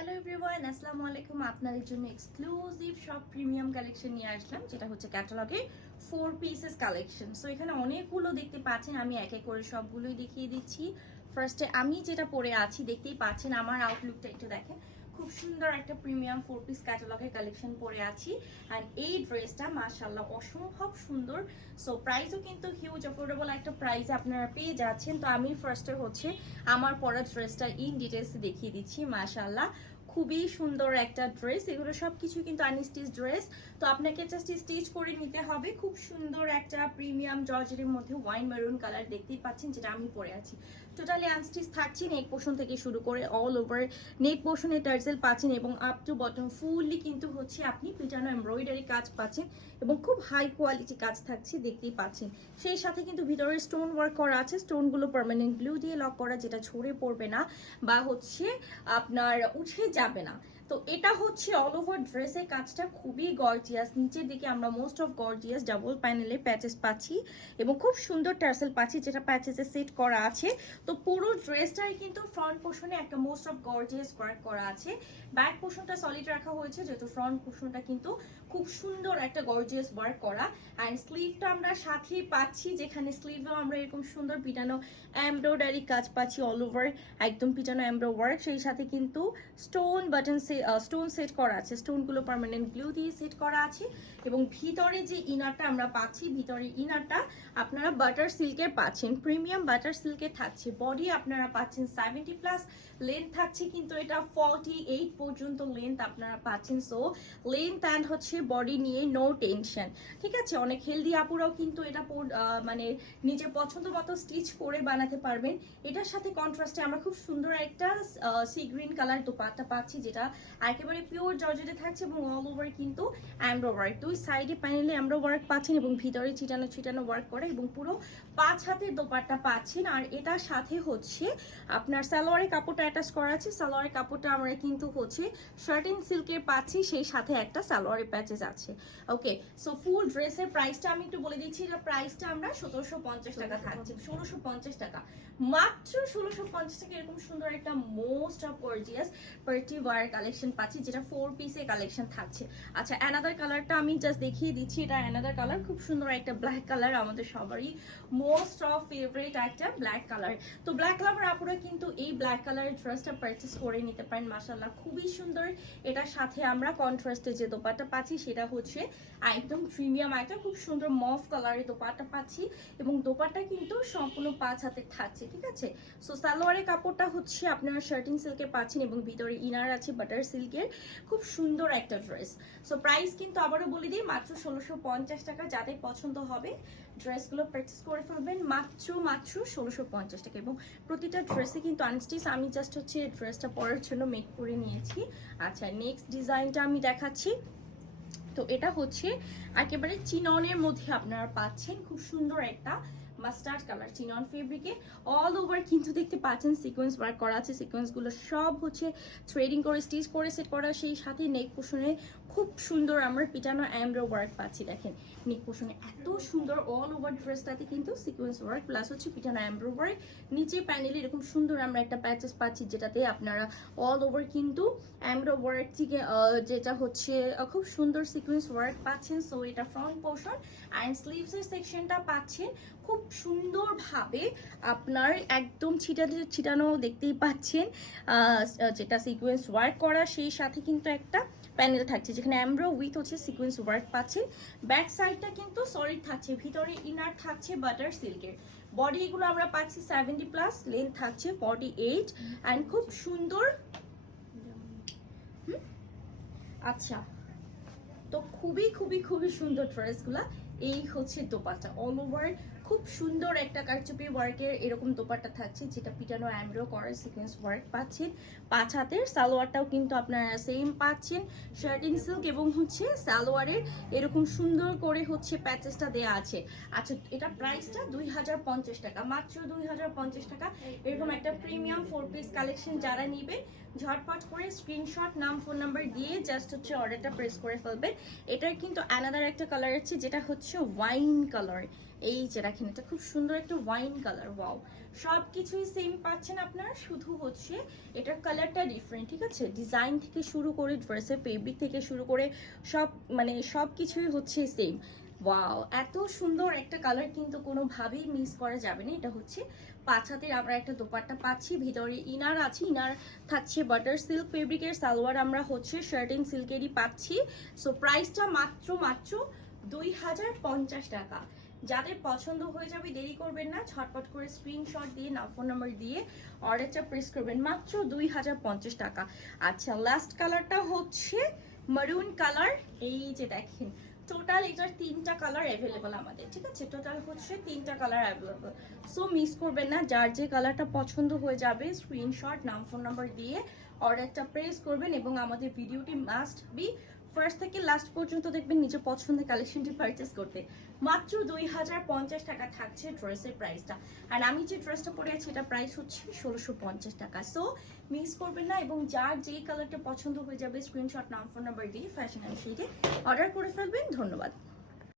Hello everyone, আসসালামু আলাইকুম। আপনাদের জন্য এক্সক্লুসিভ সব প্রিমিয়াম কালেকশন নিয়ে আসলাম, যেটা হচ্ছে ক্যাটালগে 4 পিসেস কালেকশন। সো এখানে অনেকগুলো দেখতে পাচ্ছেন, আমি এক এক করে সবগুলোই দেখিয়ে দিচ্ছি। ফার্স্টে আমি যেটা পরে আছি দেখতেই পাচ্ছেন, আমার আউটলুকটা একটু দেখেন। খুব সুন্দর একটা প্রিমিয়াম 4 পিস ক্যাটালগের কালেকশন পরে আছি। অ্যান্ড এই ড্রেসটা মাশাআল্লাহ অসম্ভব সুন্দর। সো প্রাইসও কিন্তু হিউজ অ্যাফোর্ডেবল একটা প্রাইসে আপনারা পেয়ে যাচ্ছেন। তো আমি ফার্স্টে হচ্ছে আমার পরা ড্রেসটা ইন ডিটেলস দেখিয়ে দিচ্ছি। মাশাআল্লাহ খুবই সুন্দর একটা ড্রেস, এগুলো সব কিছু কিন্তু আনস্টিচ ড্রেস। তো আপনাকে জাস্ট স্টিচ করে নিতে হবে। খুব সুন্দর একটা প্রিমিয়াম জর্জেটের মধ্যে ওয়াইন মেরুন কালার দেখতেই পাচ্ছেন, যেটা আমি পরে আছি। টোটালি আনস্টিচ থাকছে, নেক পোর্শন থেকে শুরু করে অল ওভার নেক পোর্শনে টার্সেল পাচ্ছেন এবং আপ টু বটম ফুললি কিন্তু হচ্ছে আপনি পিটানো এমব্রয়ডারি কাজ পাচ্ছেন এবং খুব হাই কোয়ালিটি কাজ থাকছে দেখতেই পাচ্ছেন। সেই সাথে কিন্তু ভিতরে স্টোন ওয়ার্ক করা আছে, স্টোনগুলো পার্মানেন্ট গ্লু দিয়ে লক করা, যেটা ছড়ে পড়বে না বা হচ্ছে আপনার উঠে যাবে না। তো এটা হচ্ছে অল ওভার ড্রেসের কাজটা খুবই গর্জিয়াস। নিচের দিকে আমরা মোস্ট অফ গর্জিয়াস ডাবল প্যানেলে প্যাচেস পাচ্ছি এবং খুব সুন্দর টার্সেল পাচ্ছি, যেটা প্যাচেসে সেট করা আছে। তো পুরো ড্রেসটাই কিন্তু ফ্রন্ট পোর্শনে একটা মোস্ট অফ গর্জিয়াস ওয়ার্ক করা আছে। ব্যাক পোর্শনটা সলিড রাখা হয়েছে, যেহেতু ফ্রন্ট পোর্শনটা কিন্তু খুব সুন্দর একটা গর্জিয়াস ওয়ার্ক করা। অ্যান্ড স্লিভটা আমরা সাথেই পাচ্ছি, যেখানে স্লিভেও আমরা এরকম সুন্দর পিটানো এমব্রয়ডারি কাজ পাচ্ছি অল ওভার, একদম পিটানো এমব্রো ওয়ার্ক। সেই সাথে কিন্তু স্টোন বাটন স্টোন সেট করা আছে, স্টোনগুলো পার্মানেন্ট গ্লু দিয়ে সেট করা আছে। এবং ভিতরে যে ইনারটা আমরা পাচ্ছি, ভিতরে ইনারটা আপনারা বাটার সিল্কের পাচ্ছেন, প্রিমিয়াম বাটার সিল্কের থাকছে। বডি আপনারা পাচ্ছেন 70+, লেন্থ থাকছে কিন্তু এটা 48 পর্যন্ত লেন্থ আপনারা পাচ্ছেন। সো লেন্থ অ্যান্ড হচ্ছে বডি নিয়ে নো টেনশন, ঠিক আছে। অনেক হেলদি আপুরাও কিন্তু এটা মানে নিজের পছন্দ মতো স্টিচ করে বানাতে পারবেন। এটার সাথে কন্ট্রাস্টে আমরা খুব সুন্দর একটা সি গ্রিন কালার দোপাট্টা পাচ্ছি, যেটা একেবারে পিওর জর্জেটে থাকছে এবং অল ওভার কিন্তু এমব্রো ওয়ার্ক। দুই সাইডে প্যানেলে এমব্রো ওয়ার্ক পাচ্ছেন এবং ভিতরে ছিটানো ছিটানো ওয়ার্ক করে এবং পুরো 5 হাতের দোপাট্টা পাচ্ছেন। আর এটার সাথে হচ্ছে আপনার সালোয়ারের কাপড়টা অ্যাটাচ করা আছে। সালোয়ারের কাপড়টা আমরা কিন্তু হচ্ছে শার্টিন সিল্কের পাচ্ছি, সেই সাথে একটা সালোয়ারের প্যাচেস আছে। ওকে, সো ফুল ড্রেসের প্রাইসটা আমি একটু বলে দিচ্ছি। এটা প্রাইসটা আমরা 1750 টাকা থাকছে, 1650 টাকা, মাত্র 1650 টাকা। এরকম সুন্দর একটা most of gorgeous party wear collection পাচ্ছি, যেটা 4 পিসের কালেকশন থাকছে। আচ্ছা, অ্যানাদার কালারটা আমি জাস্ট দেখিয়ে দিচ্ছি। এটা অ্যানাদার কালার, খুব সুন্দর একটা ব্ল্যাক কালার, আমাদের সবারই মোস্ট অফ ফেভারিট একটা ব্ল্যাক কালার। তো ব্ল্যাক কালার আপনারা কিন্তু এই ব্ল্যাক কালারের ড্রেসটা পারচেস করে নিতে পারেন। মাশাআল্লাহ খুবই সুন্দর। এটার সাথে আমরা কন্ট্রাস্টে যে দোপাট্টা পাচ্ছি, সেটা হচ্ছে একদম প্রিমিয়াম একটা খুব সুন্দর মফ কালারের দোপাট্টা পাচ্ছি এবং দোপাট্টা কিন্তু সম্পূর্ণ 5 হাতের থাকছে, ঠিক আছে। সো সালোয়ারের কাপড়টা হচ্ছে আপনারা শার্টিং সিল্কের পাচ্ছেন এবং ভিতরে ইনার আছে বাটার সিল্কের। খুব সুন্দর একটা ড্রেস। সো প্রাইস কিন্তু আবারও বলে দিই, মাত্র 1650 টাকা। যাদের পছন্দ হবে ড্রেসগুলো পারচেস করে ফেলবেন মাত্র 1650 টাকা। এবং প্রতিটা ড্রেসে কিন্তু আনস্টিচ, আমি জাস্ট হচ্ছে ড্রেসটা পরার জন্য মেক করে নিয়েছি। আচ্ছা, নেক্সট ডিজাইনটা আমি দেখাচ্ছি। তো এটা হচ্ছে একেবারে চিননের মধ্যে আপনারা পাচ্ছেন, খুব সুন্দর একটা মাস্টার্ড কালার চিনন ফেব্রিকে। অল ওভার কিন্তু দেখতে পাচ্ছেন সিকোয়েন্স ওয়ার্ক করা আছে। সিকোয়েন্সগুলো সব হচ্ছে থ্রেডিং করে স্টিচ করে সেট করা। সেই সাথে নেক পোর্শনে খুব সুন্দর আমরা পিটানো এমব্রো ওয়ার্ক পাচ্ছি। দেখেন নেক পোর্শনে এত সুন্দর, অল ওভার ড্রেসটাতে কিন্তু সিকোয়েন্স ওয়ার্ক প্লাস হচ্ছে পিটানো এমব্রো ওয়ার্ক। নিচে প্যানেলে এরকম সুন্দর আমরা একটা প্যাচেস পাচ্ছি, যেটাতে আপনারা অল ওভার কিন্তু এমব্রো ওয়ার্ক থেকে যেটা হচ্ছে খুব সুন্দর সিকোয়েন্স ওয়ার্ক পাচ্ছেন। সো এটা ফ্রন্ট পোর্শন অ্যান্ড স্লিভসের সেকশনটা পাচ্ছেন খুব সুন্দরভাবে আপনার একদম ছিটানো দেখতেই পাচ্ছেন, যেটা সিকোয়েন্স ওয়ার্ক করা। সেই সাথে কিন্তু একটা প্যানেল থাকছে, যেখানে এমব্রো উইথ হচ্ছে সিকোয়েন্স ওয়ার্ক পাচ্ছেন। ব্যাক সাইডটা কিন্তু সলিড থাকছে, ভিতরে ইনার থাকছে বাটার সিল্কের। বডি এগুলো আমরা পাচ্ছি 70+, লেন্থ থাকছে 48 অ্যান্ড খুব সুন্দর। আচ্ছা, তো খুবই খুবই খুবই সুন্দর ড্রেসগুলা। এই হচ্ছে দোপাট্টা, অল ওভার খুব সুন্দর একটা কারচুপি ওয়ার্কের এরকম দোপাট্টা থাকছে, যেটা পিটানো এমব্রো করার সিকোয়েন্স ওয়ার্ক পাচ্ছেন। 5 হাতের সালোয়ারটাও কিন্তু আপনারা সেম পাচ্ছেন, শার্টিং সিল্ক এবং হচ্ছে সালোয়ারের এরকম সুন্দর করে হচ্ছে প্যাচেসটা দেয়া আছে। আচ্ছা, এটা প্রাইসটা 2050 টাকা, মাত্র 2050 টাকা। এরকম একটা প্রিমিয়াম 4 পিস কালেকশন যারা নিবেন ঝটপট করে স্ক্রিনশট, নাম, ফোন নাম্বার দিয়ে জাস্ট হচ্ছে অর্ডারটা প্রেস করে ফেলবেন। এটার কিন্তু আলাদা একটা কালার আছে, যেটা হচ্ছে ওয়াইন কালার। এই যে দেখেন এটা খুব সুন্দর একটা ওয়াইন কালার, ওয়াও। সব কিছুই সেম পাচ্ছেন আপনারা, শুধু হচ্ছে এটার কালারটা ডিফারেন্ট, ঠিক আছে? ডিজাইন থেকে শুরু করে ড্রেসের ফেব্রিক থেকে শুরু করে সব মানে সব কিছুই হচ্ছে সেম। ওয়াও, এত সুন্দর একটা কালার কিন্তু কোনোভাবেই মিস করা যাবে না। এটা হচ্ছে 5 হাতের আমরা একটা দোপাট্টা পাচ্ছি, ভিতরে ইনার আছে, ইনার থাকছে বাটার সিল্ক ফেব্রিকের, সালোয়ার আমরা হচ্ছে শার্টিং সিল্কেরই পাচ্ছি। সো প্রাইসটা মাত্র 2050 টাকা। যাদের পছন্দ হয়ে যাবে দেরি করবেন না, ঝটপট করে স্ক্রিনশট দিয়ে নাম ফোন নাম্বার দিয়ে অর্ডারটা প্রেস করবেন, মাত্র 2050 টাকা। আচ্ছা, লাস্ট কালারটা হচ্ছে মারুন কালার। এই যে দেখেন টোটাল এটার 3টা কালার অ্যাভেলেবল আমাদের, ঠিক আছে? টোটাল হচ্ছে 3টা কালার অ্যাভেলেবল। সো মিস করবেন না, যার যে কালারটা পছন্দ হয়ে যাবে স্ক্রিনশট নাম ফোন নাম্বার দিয়ে অর্ডারটা প্রেস করবেন, এবং আমাদের ভিডিওটি মাস্ট বি ফার্স্ট থেকে লাস্ট পর্যন্ত দেখবেন নিজের পছন্দের কালেকশনটি পারচেস করতে। মাত্র 2050 টাকা থাকছে ড্রেসের প্রাইসটা। আর আমি যে ড্রেসটা পরে আছি এটা প্রাইস হচ্ছে 1650 টাকা। সো মিস করবেন না, এবং যার যেই কালারটা পছন্দ হয়ে যাবে স্ক্রিনশট নাম ফোন নাম্বার দিয়ে ফ্যাশন অ্যান্ড শিটে অর্ডার করে ফেলবেন। ধন্যবাদ।